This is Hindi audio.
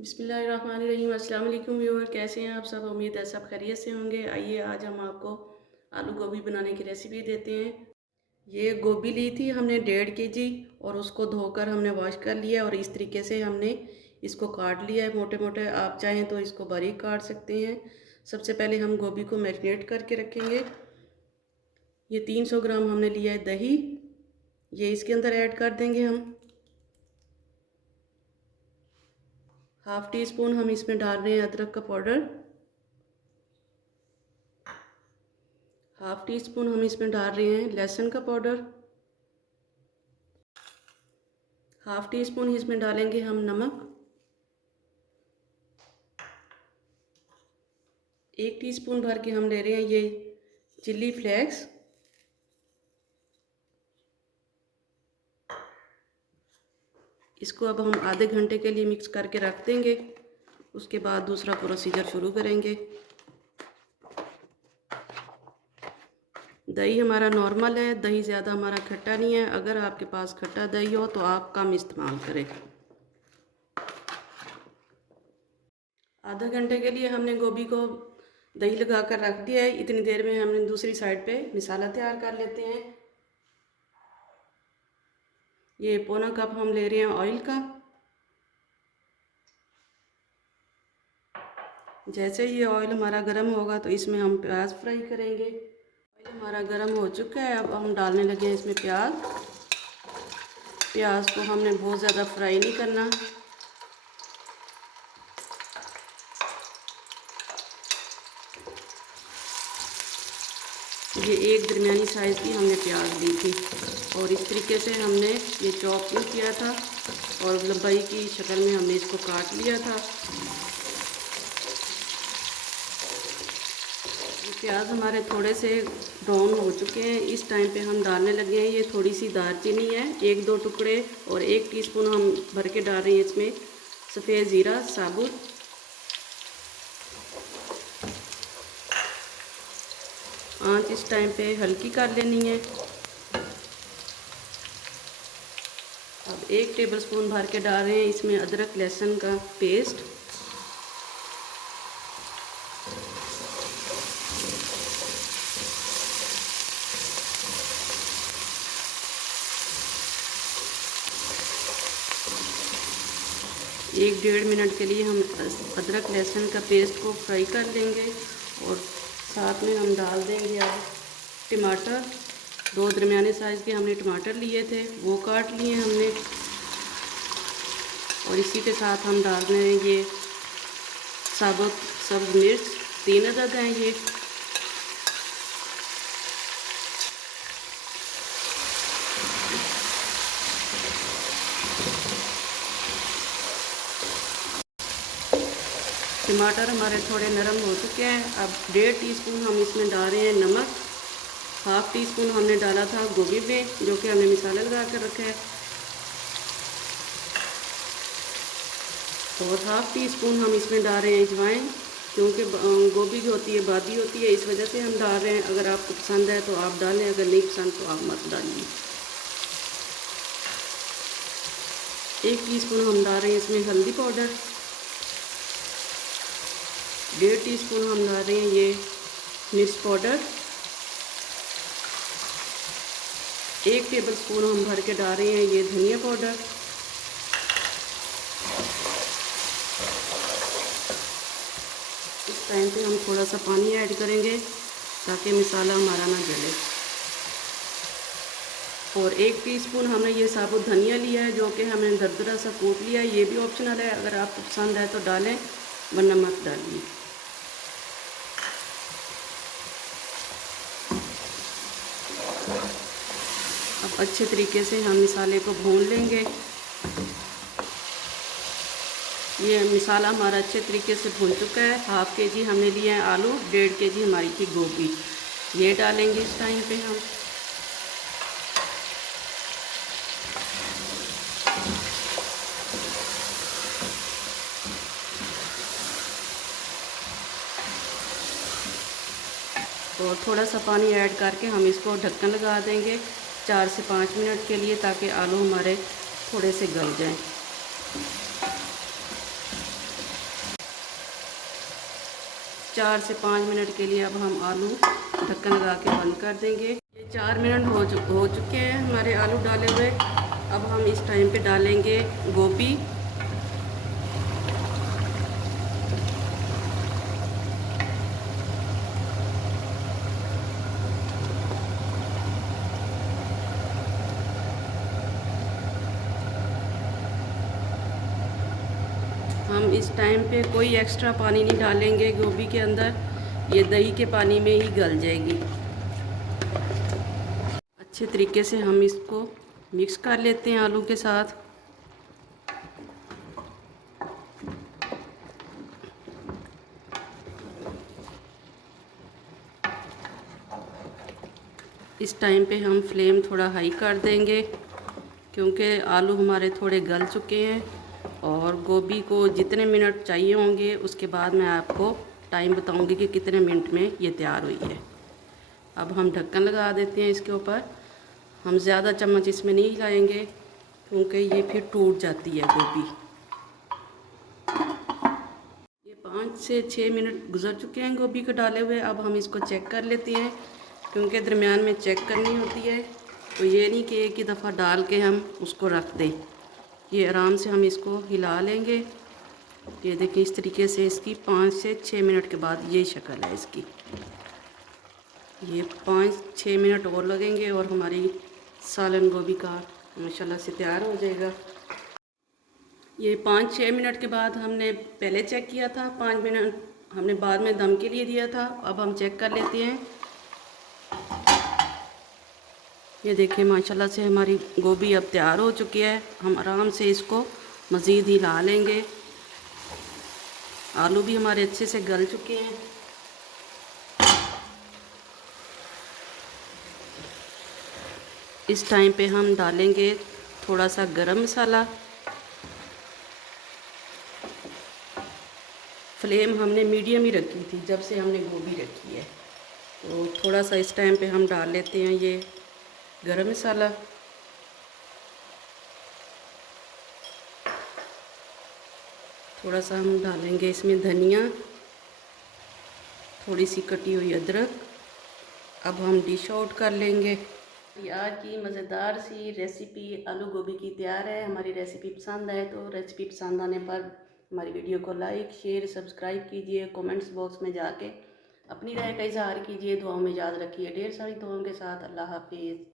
बिस्मिल्लाहिर्रहमानिर्रहीम। अस्सलाम वालेकुम व्यूअर, कैसे हैं आप सब? उम्मीद है सब खैरियत से होंगे। आइए आज हम आपको आलू गोभी बनाने की रेसिपी देते हैं। ये गोभी ली थी हमने 1.5 kg और उसको धोकर हमने वॉश कर लिया और इस तरीके से हमने इसको काट लिया है मोटे मोटे। आप चाहें तो इसको बारीक काट सकते हैं। सबसे पहले हम गोभी को मैरिनेट करके रखेंगे। ये 300 ग्राम हमने लिया है दही, ये इसके अंदर ऐड कर देंगे हम। हाफ़ टी स्पून हम इसमें डाल रहे हैं अदरक का पाउडर। हाफ़ टी स्पून हम इसमें डाल रहे हैं लहसुन का पाउडर। हाफ़ टी स्पून इसमें डालेंगे हम नमक। 1 टीस्पून भर के हम ले रहे हैं ये चिल्ली फ्लेक्स। इसको अब हम आधे घंटे के लिए मिक्स करके रख देंगे। उसके बाद दूसरा प्रोसीजर शुरू करेंगे। दही हमारा नॉर्मल है, दही ज़्यादा हमारा खट्टा नहीं है। अगर आपके पास खट्टा दही हो तो आप कम इस्तेमाल करें। आधा घंटे के लिए हमने गोभी को दही लगा कर रख दिया है। इतनी देर में हमने दूसरी साइड पे मसाला तैयार कर लेते हैं। ये पौना कप हम ले रहे हैं ऑयल का। जैसे ये ऑयल हमारा गर्म होगा तो इसमें हम प्याज फ्राई करेंगे। ऑयल हमारा गर्म हो चुका है, अब हम डालने लगे हैं इसमें प्याज। प्याज को हमने बहुत ज़्यादा फ्राई नहीं करना। ये एक दरमियानी साइज़ की हमने प्याज ली थी और इस तरीके से हमने ये चॉप नहीं किया था और लंबाई की शक्ल में हमने इसको काट लिया था। ये प्याज हमारे थोड़े से ब्राउन हो चुके हैं। इस टाइम पे हम डालने लगे हैं ये थोड़ी सी दालचीनी है, 1-2 टुकड़े, और 1 टीस्पून हम भर के डाल रहे हैं इसमें सफ़ेद ज़ीरा साबुत। आंच इस टाइम पे हल्की कर लेनी है। अब 1 टेबलस्पून भर के डाल रहे हैं इसमें अदरक लहसुन का पेस्ट। एक 1.5 मिनट के लिए हम अदरक लहसुन का पेस्ट को फ्राई कर लेंगे और साथ में हम डाल देंगे अब टमाटर। 2 दरमियाने साइज़ के हमने टमाटर लिए थे, वो काट लिए हमने। और इसी के साथ हम डाल रहे हैं ये साबुत सब्ज़ मिर्च, 3 अदद हैं ये। टमाटर हमारे थोड़े नरम हो चुके हैं। अब 1.5 टीस्पून हम इसमें डाल रहे हैं नमक। हाफ़ टी स्पून हमने डाला था गोभी में, जो कि हमने मसाला लगा कर रखा है, और हाफ़ टी स्पून हम इसमें डाल रहे हैं अजवाइन। क्योंकि गोभी जो होती है बादी होती है, इस वजह से हम डाल रहे हैं। अगर आपको पसंद है तो आप डालें, अगर नहीं पसंद तो आप मत डालिए। 1 टीस्पून हम डाल रहे हैं इसमें हल्दी पाउडर। 1.5 टीस्पून हम डाल रहे हैं ये मिर्च पाउडर। 1 टेबलस्पून हम भर के डाल रहे हैं ये धनिया पाउडर। इस टाइम पे हम थोड़ा सा पानी ऐड करेंगे ताकि मसाला हमारा ना जले। और 1 टीस्पून हमने ये साबुत धनिया लिया है, जो कि हमने दरदरा सा कूट लिया है। ये भी ऑप्शनल है, अगर आपको पसंद है तो डालें, वरना मत डालिए। अब अच्छे तरीके से हम मसाले को भून लेंगे। ये मसाला हमारा अच्छे तरीके से भून चुका है। हाफ़ kg हमने लिए हैं आलू, 1.5 kg हमारी थी गोभी। ये डालेंगे इस टाइम पे हम। और थोड़ा सा पानी ऐड करके हम इसको ढक्कन लगा देंगे 4 से 5 मिनट के लिए, ताकि आलू हमारे थोड़े से गल जाएं। 4 से 5 मिनट के लिए अब हम आलू ढक्कन लगा के बंद कर देंगे। ये 4 मिनट हो चुके हैं हमारे आलू डाले हुए। अब हम इस टाइम पे डालेंगे गोभी। हम इस टाइम पे कोई एक्स्ट्रा पानी नहीं डालेंगे गोभी के अंदर, ये दही के पानी में ही गल जाएगी। अच्छे तरीके से हम इसको मिक्स कर लेते हैं आलू के साथ। इस टाइम पे हम फ्लेम थोड़ा हाई कर देंगे क्योंकि आलू हमारे थोड़े गल चुके हैं और गोभी को जितने मिनट चाहिए होंगे उसके बाद मैं आपको टाइम बताऊंगी कि कितने मिनट में ये तैयार हुई है। अब हम ढक्कन लगा देते हैं इसके ऊपर। हम ज़्यादा चम्मच इसमें नहीं हिलाएंगे क्योंकि ये फिर टूट जाती है गोभी। ये 5 से 6 मिनट गुजर चुके हैं गोभी को डाले हुए। अब हम इसको चेक कर लेते हैं क्योंकि दरमियान में चेक करनी होती है, तो ये नहीं कि एक ही दफ़ा डाल के हम उसको रख दें। ये आराम से हम इसको हिला लेंगे। ये देखिए इस तरीके से इसकी 5 से 6 मिनट के बाद ये शक्ल है इसकी। ये 5-6 मिनट और लगेंगे और हमारी सालन गोभी का माशाल्लाह से तैयार हो जाएगा। ये 5-6 मिनट के बाद हमने पहले चेक किया था, 5 मिनट हमने बाद में दम के लिए दिया था। अब हम चेक कर लेते हैं। ये देखिए माशाल्लाह से हमारी गोभी अब तैयार हो चुकी है। हम आराम से इसको मज़ीद हिला लेंगे। आलू भी हमारे अच्छे से गल चुके हैं। इस टाइम पे हम डालेंगे थोड़ा सा गरम मसाला। फ्लेम हमने मीडियम ही रखी थी जब से हमने गोभी रखी है, तो थोड़ा सा इस टाइम पे हम डाल लेते हैं ये गरम मसाला। थोड़ा सा हम डालेंगे इसमें धनिया, थोड़ी सी कटी हुई अदरक। अब हम डिश आउट कर लेंगे। आज की मज़ेदार सी रेसिपी आलू गोभी की तैयार है। हमारी रेसिपी पसंद आए तो रेसिपी पसंद आने पर हमारी वीडियो को लाइक शेयर सब्सक्राइब कीजिए। कमेंट्स बॉक्स में जाके अपनी राय का इजहार कीजिए। दुआओं में याद रखिए। ढेर सारी दुआओं के साथ। अल्लाह हाफिज़।